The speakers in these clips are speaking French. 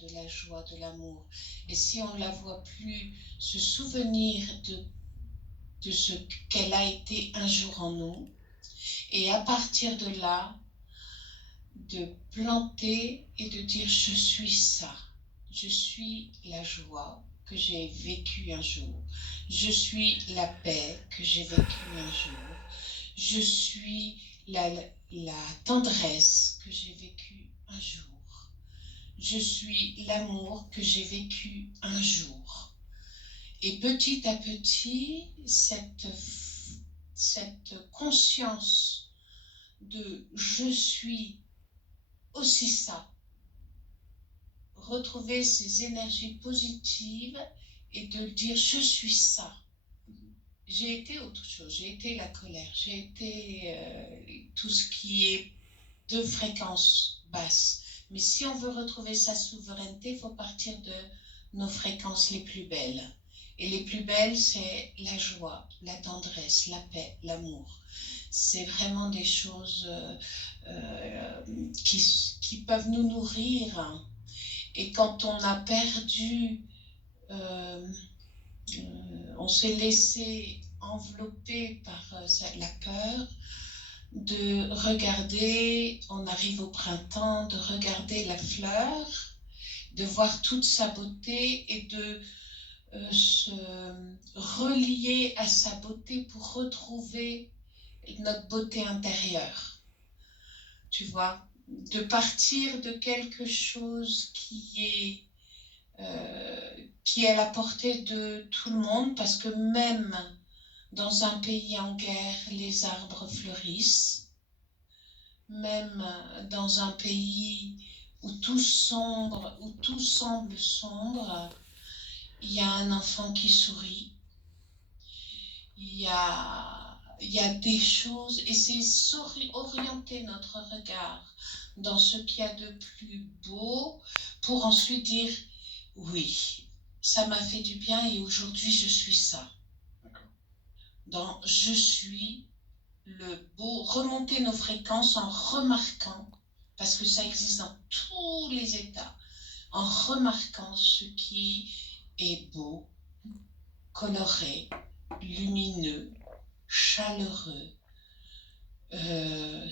de la joie, de l'amour. Et si on ne la voit plus se souvenir de ce qu'elle a été un jour en nous, et à partir de là, de planter et de dire je suis ça, je suis la joie que j'ai vécue un jour, je suis la paix que j'ai vécue un jour, je suis la tendresse que j'ai vécue un jour, je suis l'amour que j'ai vécu un jour. Et petit à petit, cette conscience de je suis aussi ça, retrouver ces énergies positives et de dire je suis ça. J'ai été autre chose, j'ai été la colère, j'ai été tout ce qui est de fréquence basse. Mais si on veut retrouver sa souveraineté, il faut partir de nos fréquences les plus belles. Et les plus belles, c'est la joie, la tendresse, la paix, l'amour. C'est vraiment des choses qui peuvent nous nourrir. Et quand on a perdu, on s'est laissé envelopper par la peur, de regarder, on arrive au printemps, de regarder la fleur, de voir toute sa beauté et de se relier à sa beauté pour retrouver notre beauté intérieure. Tu vois, de partir de quelque chose qui est à la portée de tout le monde, parce que même dans un pays en guerre, les arbres fleurissent. Même dans un pays où tout sombre, où tout semble sombre, il y a un enfant qui sourit. Il y a des choses, et c'est orienter notre regard dans ce qu'il y a de plus beau pour ensuite dire oui, ça m'a fait du bien et aujourd'hui je suis ça. Donc je suis le beau, remonter nos fréquences en remarquant, parce que ça existe dans tous les états, en remarquant ce qui est beau, coloré, lumineux, chaleureux,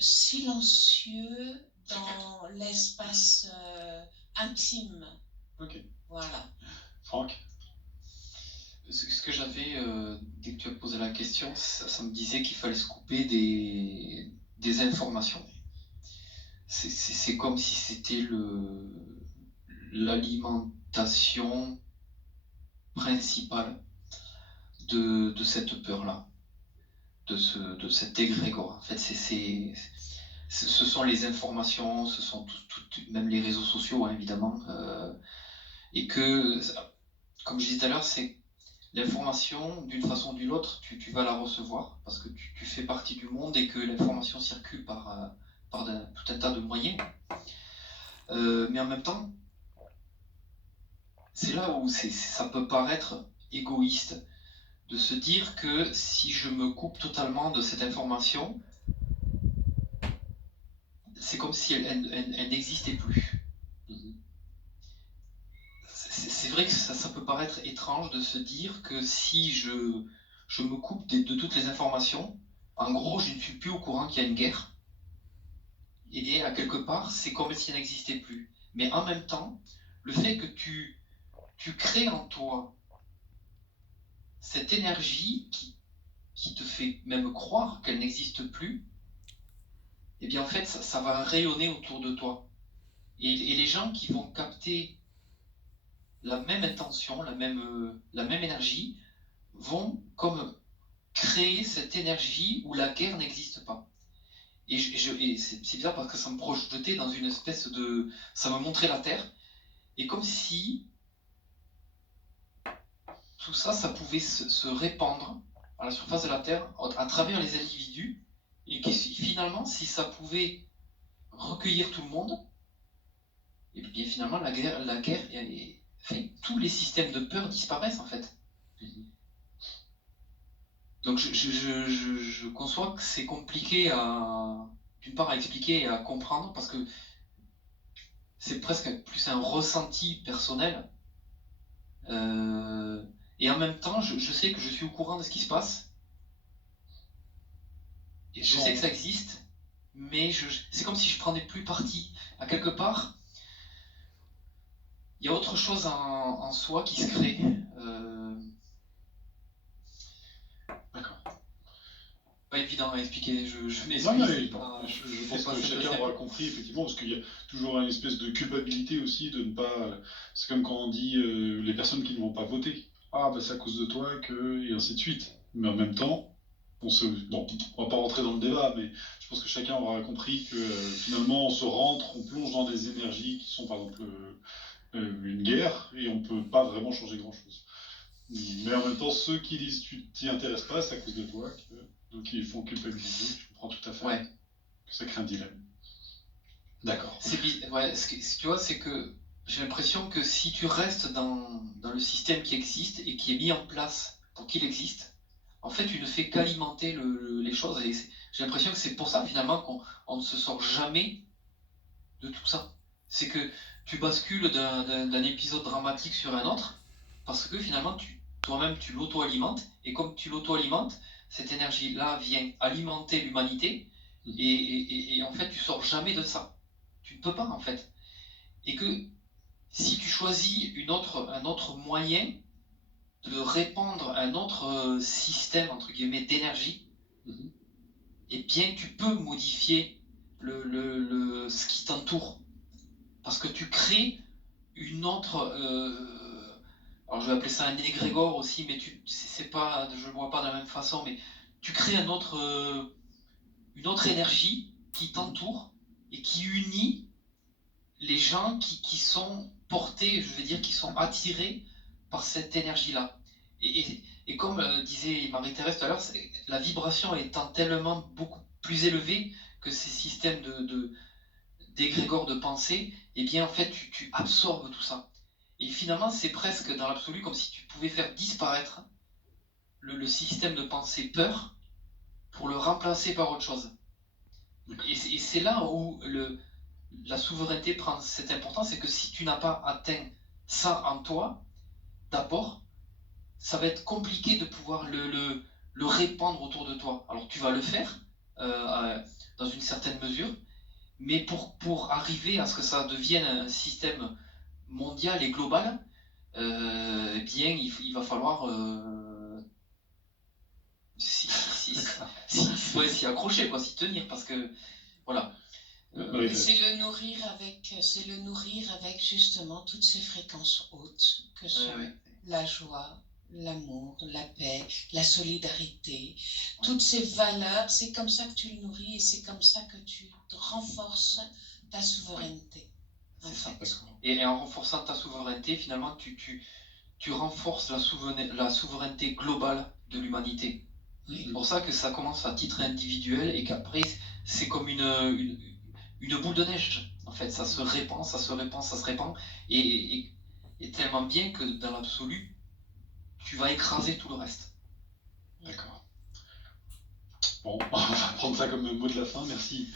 silencieux dans l'espace intime. Ok. Voilà. Franck? Ce que j'avais, dès que tu as posé la question, ça me disait qu'il fallait se couper des informations. C'est comme si c'était l'alimentation principale de cette peur-là, de cet égrégore. En fait, ce sont les informations, ce sont même les réseaux sociaux, hein, évidemment, et que, comme je disais tout à l'heure, c'est l'information, d'une façon ou d'une autre, tu vas la recevoir, parce que tu fais partie du monde et que l'information circule par tout un tas de moyens. Mais en même temps, c'est là où ça peut paraître égoïste de se dire que si je me coupe totalement de cette information, c'est comme si elle n'existait plus. C'est vrai que ça peut paraître étrange de se dire que si je me coupe de toutes les informations, en gros, je ne suis plus au courant qu'il y a une guerre. Et à quelque part, c'est comme si elle n'existait plus. Mais en même temps, le fait que tu crées en toi cette énergie qui te fait même croire qu'elle n'existe plus, eh bien en fait, ça va rayonner autour de toi. Et les gens qui vont capter la même intention, la même énergie, vont comme créer cette énergie où la guerre n'existe pas. Et c'est bizarre parce que ça me projetait dans une espèce de... Ça me montrait la Terre, et comme si tout ça, ça pouvait se répandre à la surface de la Terre à travers les individus, et que finalement, si ça pouvait recueillir tout le monde, et bien finalement, la guerre fait, tous les systèmes de peur disparaissent en fait. Donc je conçois que c'est compliqué d'une part à expliquer et à comprendre, parce que c'est presque plus un ressenti personnel. Et en même temps, je sais que je suis au courant de ce qui se passe. Et je sais que ça existe, mais c'est comme si je prenais plus parti. À quelque part, il y a autre chose en soi qui se crée. D'accord. Pas évident à expliquer, je m'excuse. Non, mais je pense que chacun aura compris, effectivement, parce qu'il y a toujours une espèce de culpabilité aussi de ne pas. C'est comme quand on dit les personnes qui ne vont pas voter. Ah, bah c'est à cause de toi que. Et ainsi de suite. Mais en même temps, bon, on va pas rentrer dans le débat, mais je pense que chacun aura compris que finalement on se rentre, on plonge dans des énergies qui sont par exemple une guerre et on peut pas vraiment changer grand-chose. Mais en même temps, ceux qui disent tu t'y intéresses pas, c'est à cause de toi, donc ils font culpabiliser. Je comprends tout à fait Ouais. que ça crée un dilemme. D'accord. Ouais, ce que tu vois, c'est que j'ai l'impression que si tu restes dans le système qui existe et qui est mis en place pour qu'il existe, en fait, tu ne fais qu'alimenter les choses. Et j'ai l'impression que c'est pour ça, finalement, qu'on ne se sort jamais de tout ça. C'est que tu bascules d'un épisode dramatique sur un autre, parce que finalement, toi-même, tu l'auto-alimentes, et comme tu l'auto-alimentes, cette énergie-là vient alimenter l'humanité, et en fait, tu sors jamais de ça. Tu ne peux pas, en fait. Et que si tu choisis un autre moyen de répandre un autre système, entre guillemets, d'énergie, eh bien, tu peux modifier ce qui t'entoure. Parce que tu crées une autre. Alors je vais appeler ça un égrégore aussi, mais c'est pas, je ne le vois pas de la même façon, mais tu crées une autre énergie qui t'entoure et qui unit les gens qui sont portés, je veux dire, qui sont attirés par cette énergie-là. Et comme disait Marie-Thérèse tout à l'heure, la vibration étant tellement beaucoup plus élevée que ces systèmes d'égrégore de pensée, eh bien en fait tu absorbes tout ça. Et finalement c'est presque dans l'absolu comme si tu pouvais faire disparaître le système de pensée peur pour le remplacer par autre chose. Et c'est là où la souveraineté prend cette importance, c'est que si tu n'as pas atteint ça en toi, d'abord, ça va être compliqué de pouvoir le répandre autour de toi. Alors tu vas le faire dans une certaine mesure, mais pour arriver à ce que ça devienne un système mondial et global, eh bien, il va falloir s'y accrocher, quoi, s'y tenir, parce que voilà. C'est le nourrir avec justement toutes ces fréquences hautes que sont la joie, l'amour, la paix, la solidarité, toutes ces valeurs. C'est comme ça que tu le nourris et c'est comme ça que tu renforces ta souveraineté. En fait. Et en renforçant ta souveraineté, finalement, tu renforces la souveraineté globale de l'humanité. Oui. C'est pour ça que ça commence à titre individuel et qu'après, c'est comme une boule de neige. En fait, ça se répand, ça se répand, ça se répand. Et tellement bien que dans l'absolu, tu vas écraser tout le reste. D'accord. Bon, on va prendre ça comme mot de la fin. Merci.